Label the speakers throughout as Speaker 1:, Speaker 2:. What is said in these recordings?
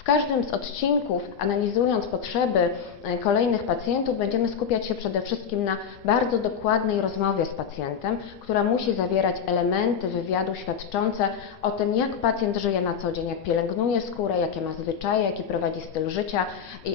Speaker 1: W każdym z odcinków, analizując potrzeby e, kolejnych pacjentów, będziemy skupiać się przede wszystkim na bardzo dokładnej rozmowie z pacjentem, która musi zawierać elementy wywiadu świadczące o tym, jak pacjent żyje na co dzień, jak pielęgnuje skórę, jakie ma zwyczaje, jaki prowadzi styl życia,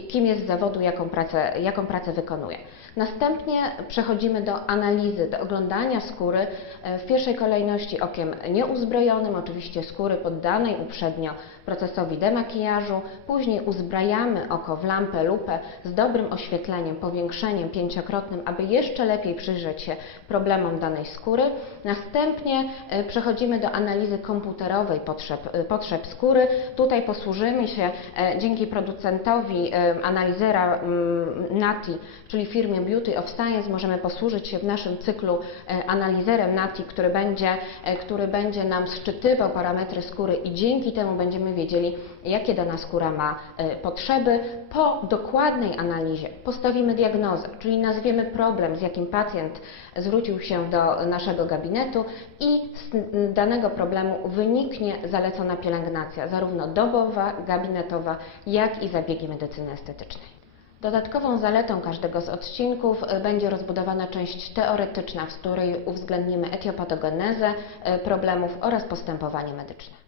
Speaker 1: kim jest z zawodu, jaką pracę, jaką pracę wykonuje. Następnie przechodzimy do analizy, do oglądania skóry e, w pierwszej kolejności okiem nieuzbrojonym, oczywiście skóry poddanej uprzednio procesowi demakijażu, później uzbrajamy oko w lampę, lupę z dobrym oświetleniem, powiększeniem pięciokrotnym, aby jeszcze lepiej przyjrzeć się problemom danej skóry. Następnie e, przechodzimy do analizy komputerowej potrzeb, e, potrzeb skóry. Tutaj posłużymy się e, dzięki producentowi analizera mm, NATI, czyli firmie Beauty of Science, możemy posłużyć się w naszym cyklu analizerem NATI, który będzie, który będzie nam szczytywał parametry skóry i dzięki temu będziemy wiedzieli, jakie dana skóra ma e, potrzeby. Po dokładnej analizie postawimy diagnozę, czyli nazwiemy problem, z jakim pacjent zwrócił się do naszego gabinetu i z danego problemu wyniknie zalecona pielęgnacja, zarówno dobowa, gabinetowa, jak i zabiegi medycyny estetycznej. Dodatkową zaletą każdego z odcinków e, będzie rozbudowana część teoretyczna, w której uwzględnimy etiopatogenezę e, problemów oraz postępowanie medyczne.